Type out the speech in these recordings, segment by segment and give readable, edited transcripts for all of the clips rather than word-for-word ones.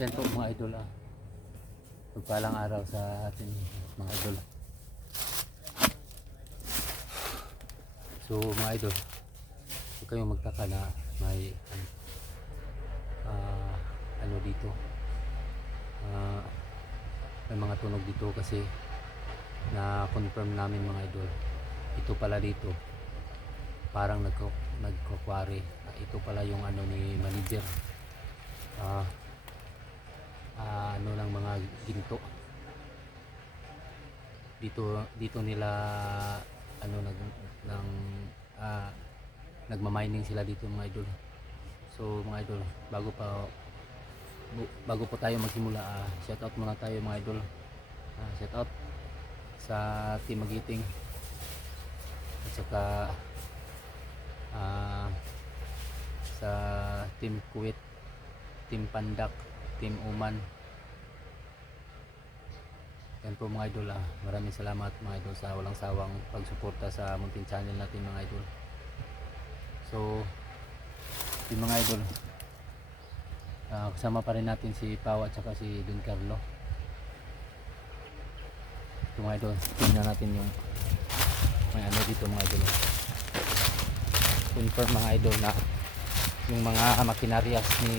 Yan po mga idol, pagpalang araw sa atin mga idol. So mga idol, huwag kayong magtaka na may ano dito, may mga tunog dito kasi na confirm namin mga idol. Ito pala dito parang nagkukwari. Ito pala yung ano ni manager, ano ng mga ginto dito nila ano nagmamining sila dito mga idol. So mga idol, bago po tayo magsimula, shout out muna tayo mga idol. Shout out sa Team Magiting at saka sa Team Kuwait, Team Pandak, Team Oman. Yan po mga idol, maraming salamat mga idol sa walang sawang pagsuporta sa munting channel natin mga idol. So yung mga idol, kasama pa rin natin si Pau at saka si Don Carlo. Ito mga idol, tingnan natin yung may ano dito mga idol. Confirm mga idol na yung mga makinaryas ni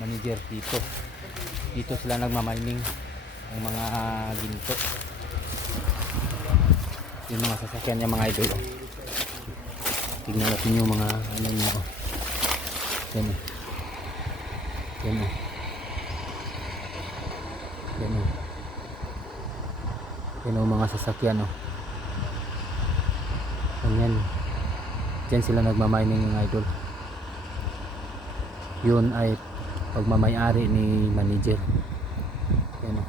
manager dito sila nagmamining ng mga ginto. Yung mga sasakyan niya mga idol, tingnan natin yung mga ano niya. Yan o, yan o, yan o, yan o mga sasakyan o. Ayan, dyan sila nagmamining yung idol. Yun ay pagmamayari ni manager. Yan o.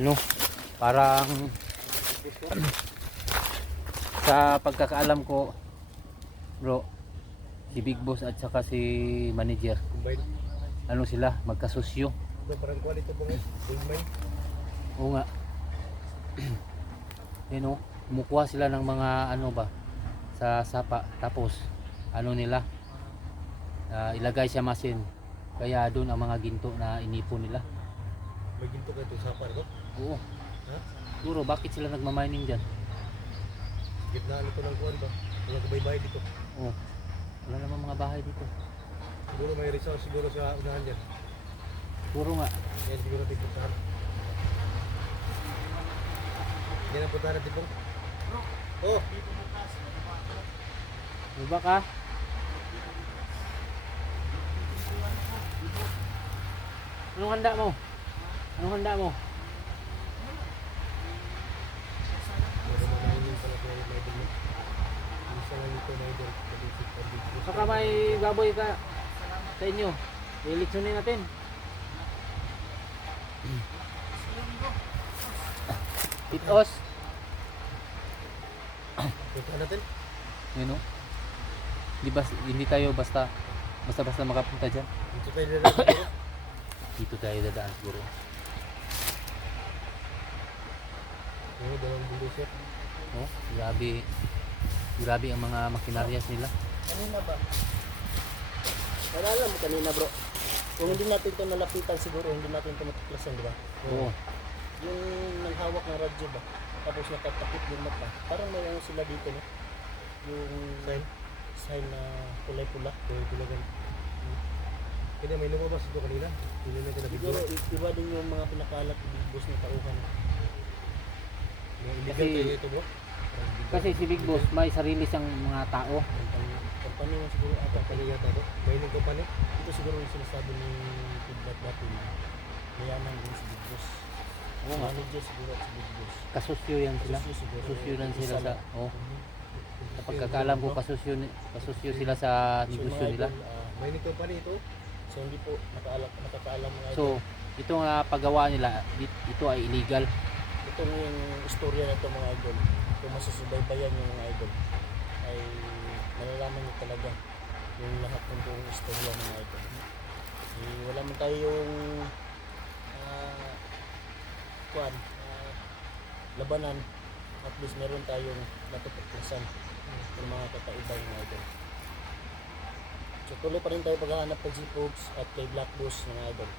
Ano, parang sa pagkakaalam ko bro, si Big Boss at saka si manager, ano sila, magkasusyo. Parang quality po guys, bulmay. Oo nga. Yan o, kumukuha sila ng mga ano ba sa sapa, tapos ano nila, ilagay sa masin, kaya doon ang mga ginto na inipon nila. May ginto ka ito sa par ko? Oo. Ha? Siguro bakit sila nagmamining dyan? Gitnaan ito ng kuwan ba? Walang kabay-bay dito. Oo, wala namang mga bahay dito. Siguro may resource siguro sa unahan dyan. Puro nga. Yan siguro natin puntahan. Yan ang puntahan natin po. Oh! Diba ka? Anong handa mo? Anong handa mo? Meron mga nahiling pala ko yung may dumi. Isa lang ito na idol. Saka may baboy ka sa inyo. Ieleksyonin natin. Itos. Puntahan natin. Yun o. Hindi tayo basta makapunta dyan. Dito tayo na siguro. Dito tayo dadaan siguro. Oo, dalawang bulldozer. Oh, grabe ang mga makinaryas nila. Kanina ba? Nalala mo kanina bro. Kung hindi natin ito nalapitan siguro, hindi natin ito matuklasan, di ba? Oo. Yung naghawak ng radyo ba? Tapos natatakip yung mata. Parang may ano sila dito, no? Yung sign na kulay-pula. Kulay-pula gan. Kaya may lumabas ito kanina. Hindi natin nabigyan. Siguro, iba din yung mga pinakalat ni Big Boss na tauhan. Illegal kayo ito bro? Kasi si Big Boss may sarili siyang mga tao. Company mo siguro ata pala yata ito. Mining company. Ito siguro yung sinasabi ni Pidbat dati na mayaman din si Big Boss. Oo nga. Manager siguro at si Big Boss. Kasusyo yan sila. Kasusyo lang sila sa sa pagkakaalam ko, kasusyo sila sa negosyo nila. Mining company ito. So hindi po nakakaalam nga ito. So itong paggawa nila, ito ay illegal. Ito yung istorya na ito mga idol. Kung masusubaybayan yung mga idol ay malalaman nyo talaga yung lahat ng buong istorya ng mga idol. Wala man tayong labanan at least meron tayong natutuklasan ng mga kakaiba yung mga idol. So tuloy pa rin tayo paghahanap kay G-Pogs at kay Black Boss mga idol.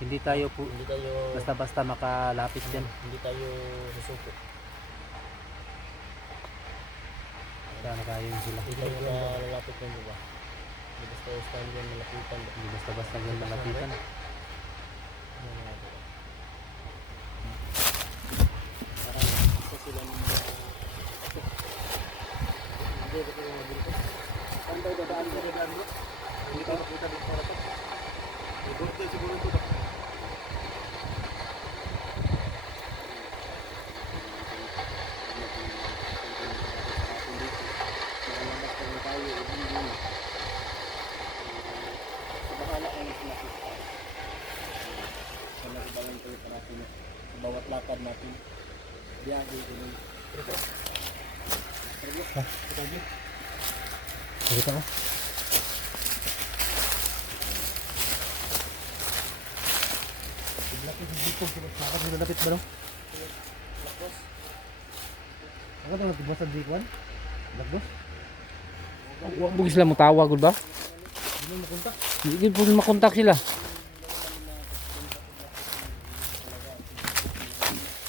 Hindi tayo po Hindi tayo basta-basta makalapit din. hindi tayo susuko. Sana tayo sila. Hindi tayo malalapit ng iba. Hindi basta yan malapitan. Hindi basta-basta yan malapitan. Mga idol. Parang isa sila ng mga hindi ko ito mga bilko. Saan tayo dadaan sa dadaan mo? Hindi ko makita dito sa rapat. Siguro siguro ito ba? Bawat lakad natin biyahe ganun. Kita ko. Laki dito Bakit nilapit ba no? lakos. Ako daw nagtibos sa G1? Black Huwag mo sila matawag ba? Hindi mo makontak. Hindi po makontak sila.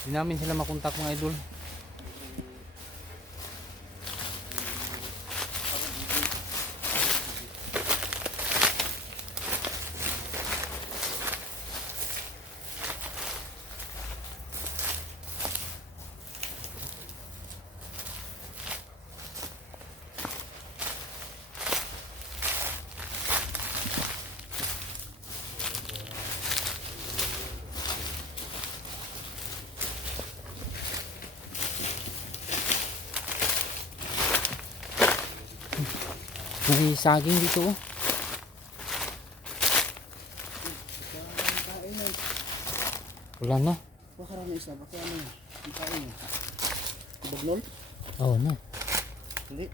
Hindi namin sila makontak mga idol. May saging dito oh. Wala na. Baka rami isa, baka ano yun? Ang kain yun. Bagnol? Oo na. Hindi.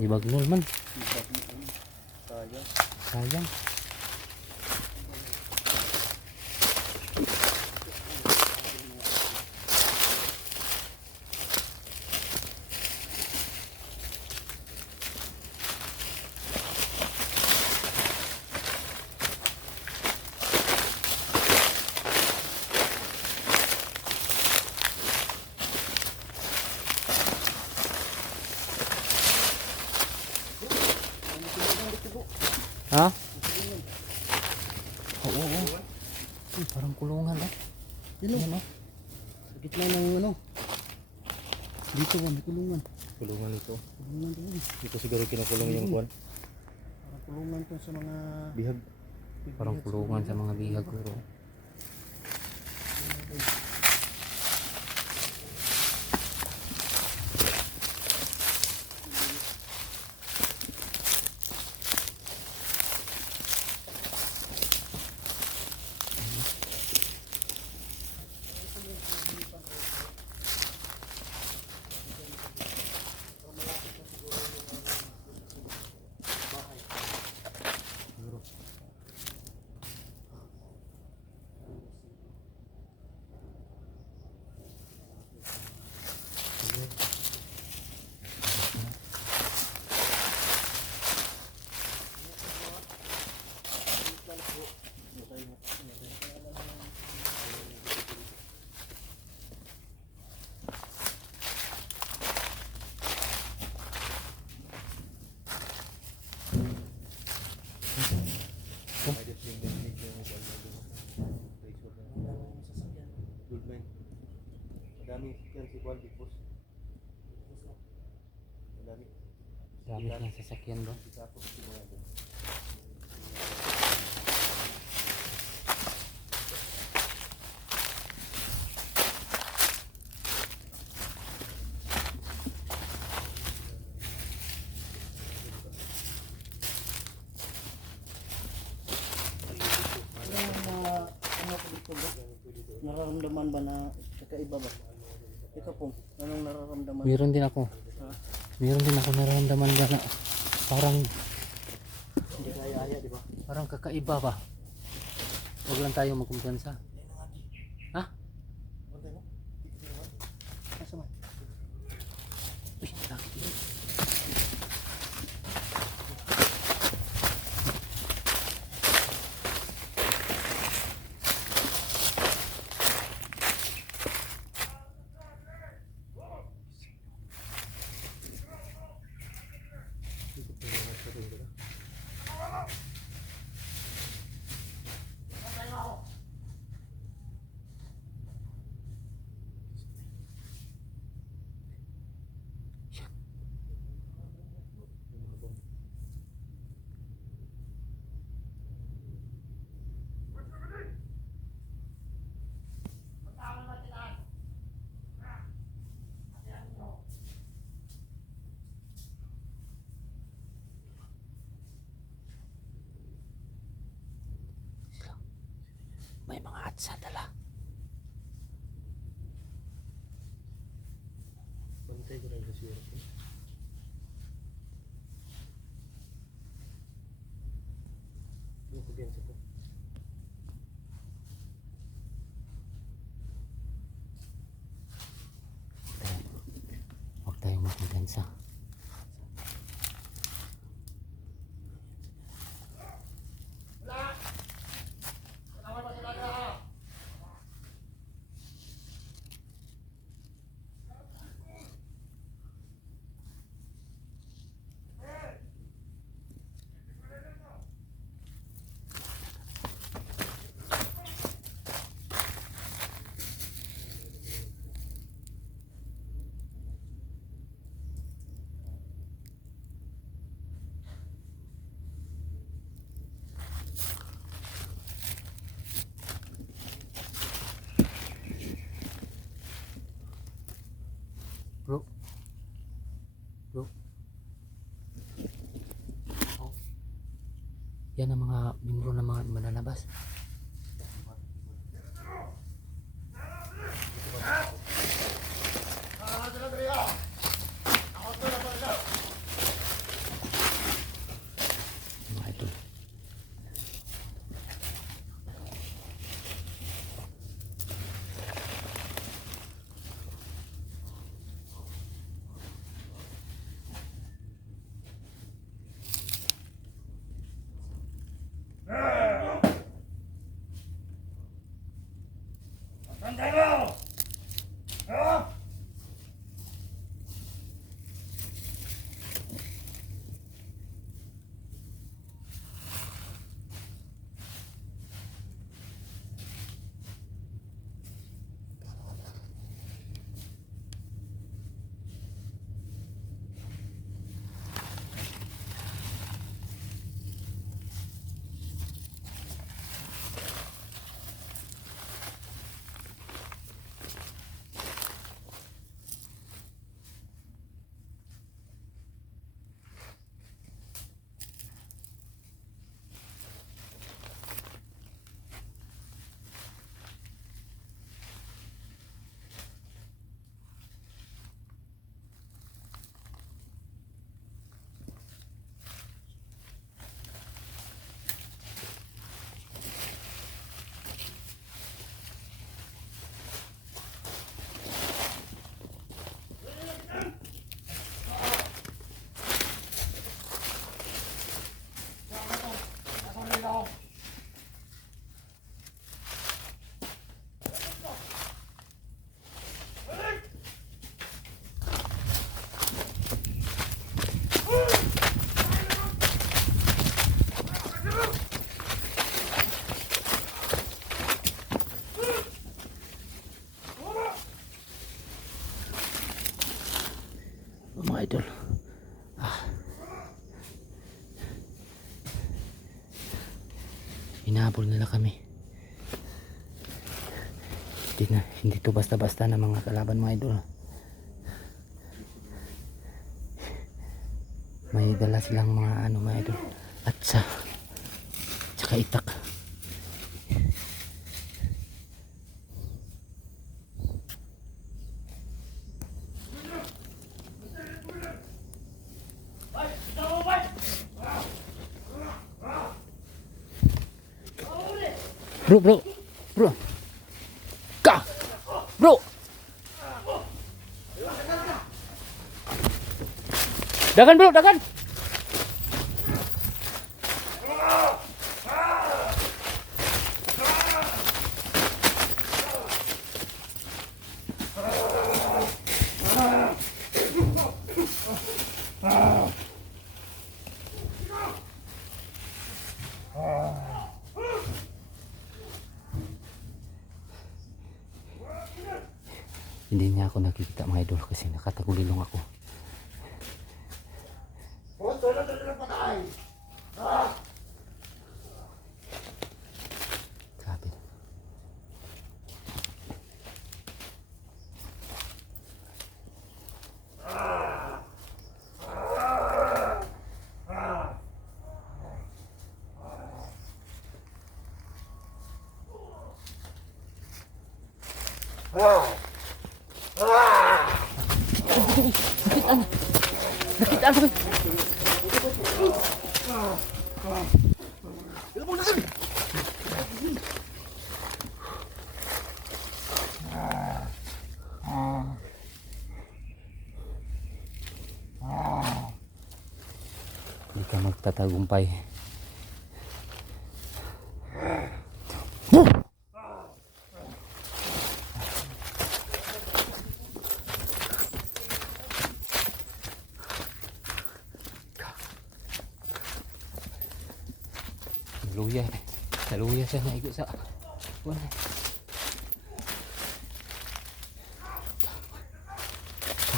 Ibagnol man. Bagnol. Sayang. Sayang. Ha? Oo, oo. Parang kulungan eh. Yun Yan o. oh. Sa gitna ng ano. Dito ba, may kulungan. Kulungan ito. Kulungan doon. Dito siguro kinakulong yung kuwan. Parang kulungan to sa mga... Bihag. Parang kulungan sa mga bihag ko. Madami yan si Juan Bigos. Madami. Dami ng sasakyan ba? Tapos si mga doon. Nararamdaman ba na kakaiba ba? Ikaw po, anong nararamdaman? Meron din ako. Ha? Meron din ako nararamdaman dyan na parang Hindi kaya-aya, di ba? parang kakaiba ba? Huwag lang tayo magkumpiyansa. Ha? Asa man? At sa dala. Bantay ko lang sa swerte. Yung kumpiyansa ko. Huwag tayong magkumpiyansa. Bro. Bro. Oh. Yan ang mga membro ng mga mananabas. Mga idol. Mga idol. Hinahabol nila kami. Hindi to basta-basta na mga kalaban, mga idol. May dala silang mga mga idol. At tsaka itak. Bro. Ka! Bro! Dagan bro, dagan! Hindi niya ako nakikita, mga idol, kasi nakatagulilong ako. Grabe. Nakitaan kami. Hindi ka magtatagumpay. Luya. Luya siya na ikut sa buwan.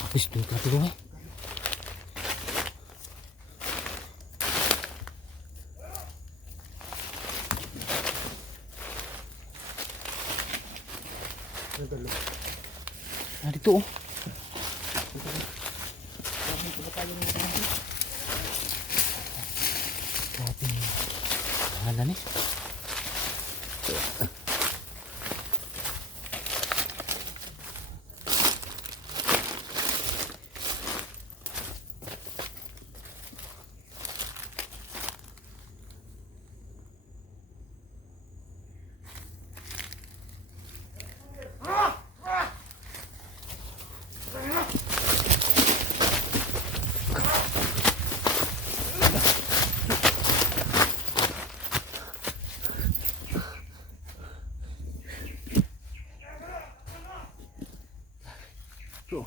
Habis tu ka tulong eh. Ah, dito oh. Grabe. Ano ni? Bro.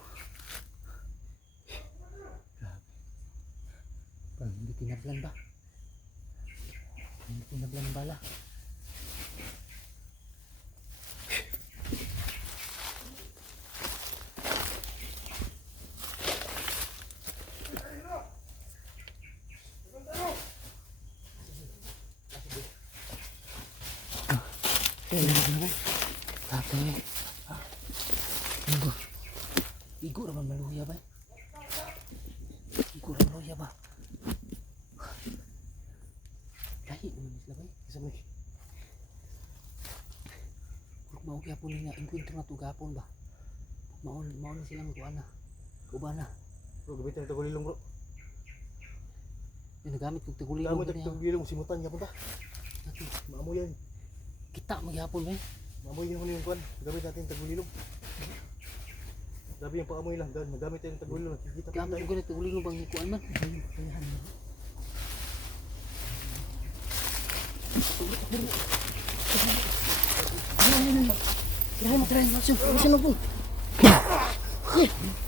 Parang hindi tinablan ba? Hindi tinablan ng bala. Ate. Igo. Igo naman maluya ba? Igo naman maluya ba? Lahi naman sila ba? Kasi may kung mao kaya po nila enkwentro na tugapon ba? Maon silang kuan na. Uban na. Bro, gamitin ang tagulilong bro. Yung nagamit kong tagulilong. Gamit ang tagulilong, simutan niya punta. Maamoy yan. Kita maghapon ba? Maamoy yan yung kuan. Gamit natin ang tagulilong. Grabe yung paamoy lang. Magamit tayo ng tagulilong. Nakikita pa Gamit ko na tagulilong bang kuan man? Tirahin mo. Sino po?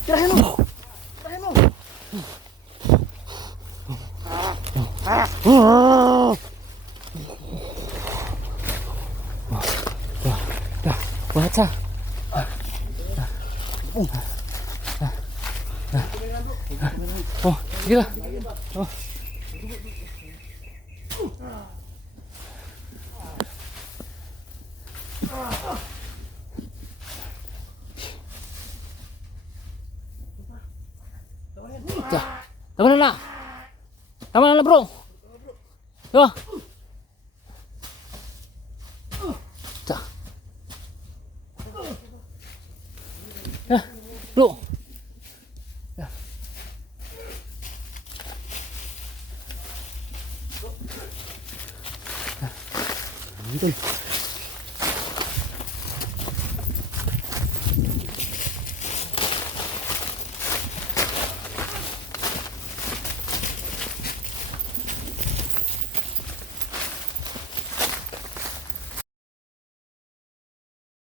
Tirahin mo. Baca. Oh, gila. Oh. Tama na bro. Yo. Bro. Ya. Gitu.